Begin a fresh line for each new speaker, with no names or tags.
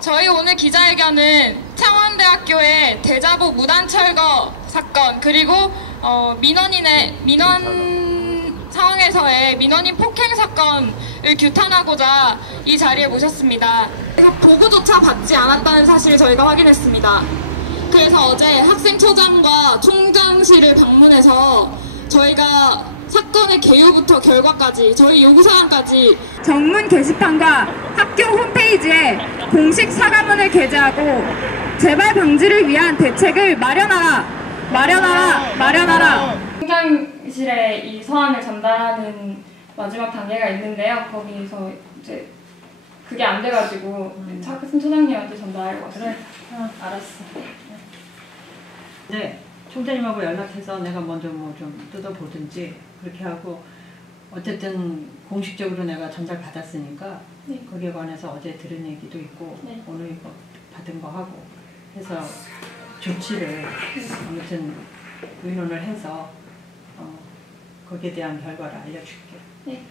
저희 오늘 기자회견은 창원대학교의 대자보 무단 철거 사건 그리고 어, 민원인의 민원 상황에서의 민원인 폭행 사건을 규탄하고자 이 자리에 모셨습니다. 보고조차 받지 않았다는 사실을 저희가 확인했습니다. 그래서 어제 학생처장과 총장실을 방문해서 저희가 사건의 개요부터 결과까지 저희 요구사항까지
정문 게시판과 학교 홈페이지 에 공식 사과문을 게재하고 재발 방지를 위한 대책을 마련하라, 마련하라, 마련하라.
총장실에 이 서한을 전달하는 마지막 단계가 있는데요. 거기서 이제 그게 안 돼가지고 학생처장님한테 전달하려고 왔어요.
알았어. 네, 총장님하고 연락해서 내가 먼저 뭐 좀 뜯어보든지 그렇게 하고 어쨌든 공식적으로 내가 전달 받았으니까
네.
거기에 관해서 어제 들은 얘기도 있고
네.
오늘 이거 받은 거 하고 해서 조치를 아무튼 의논을 해서 어, 거기에 대한 결과를 알려줄게.
네.